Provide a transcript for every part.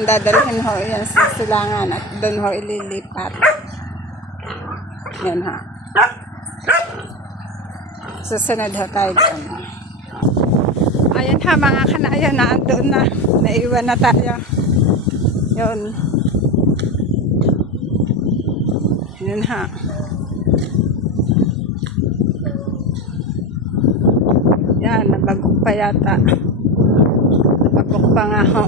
Dadalhin ho yan sa silangan at doon ho ililipat. Yan ha. Susunod ho tayo doon. Ayan ha mga kanayan, naandun na. Naiwan na tayo. Yun. Yun ha. Yan, nabagok pa yata. Nabagok pa nga ho.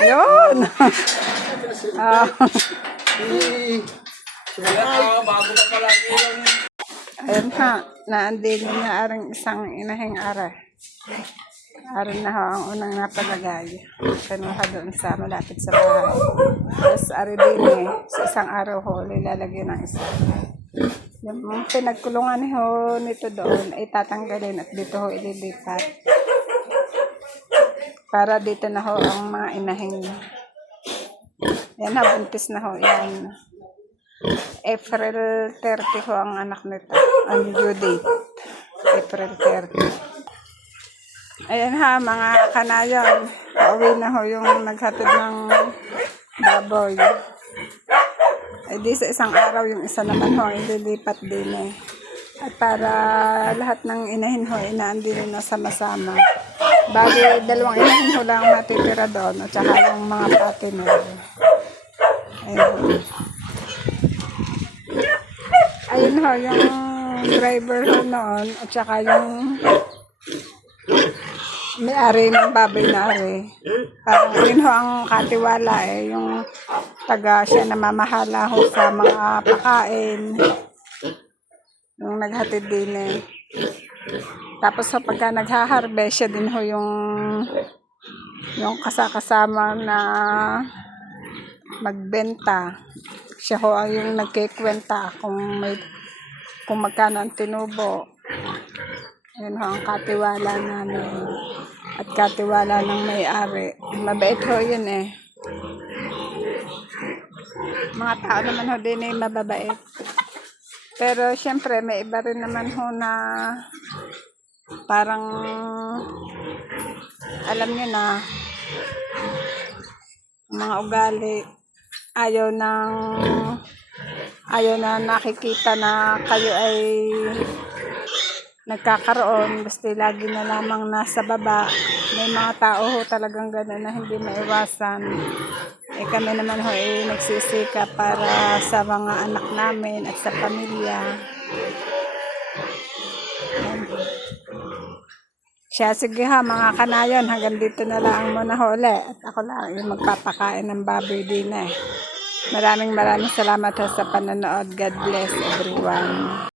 Yun. Bago pa pala yung... Ayun ha, naandin na arang isang inahing ara. Ara na ho ang unang napalagay. Kanuha doon sa malapit sa bahay. Tapos ari din sa isang araw ho, lilalagyan ng isa. Yung pinagkulungan ho nito doon ay tatanggalin at dito ho ililipat. Para dito na ho ang mga inahing. Yan ha, buntis na ho yan. April 30 ho ang anak nito. Ang due date. April 30. Ayan ha, mga kanayon. Pauwi na ho yung naghatid ng baboy. Ay di sa isang araw yung isa naman ho, ililipat din eh. At para lahat ng inahin ho, inaandin na sama-sama. Bali, dalawang inahin ho lang matitira doon. At saka yung mga partner. Ayun. Ayun ho, yung driver ho noon, at saka yung may-ari ng baboy na ari. Parang yun ho ang katiwala eh, yung taga siya na mamahala ho sa mga pakain. Yung naghatid din eh. Tapos ho, pagka nagha-harvest, siya din ho yung kasakasama na magbenta. Siya ho ay yung nagkikwenta kung magkano ang tinubo. Yun ho ang katiwala namin. At katiwala ng may-ari. Mabait ho yun eh. Mga tao naman ho din eh mababait. Pero syempre may iba rin naman ho na parang alam nyo na mga ugali. Ayaw na nakikita na kayo ay nagkakaroon, basta lagi na lamang nasa baba. May mga tao ho talagang gano'n na hindi maiwasan. Eh kami naman ho ay nagsisika para sa mga anak namin at sa pamilya. Siya, sige ha mga kanayon, hanggang dito na lang muna ho ulit. At ako lang yung magpapakain ng baboy din eh. Maraming salamat ho sa panonood. God bless everyone.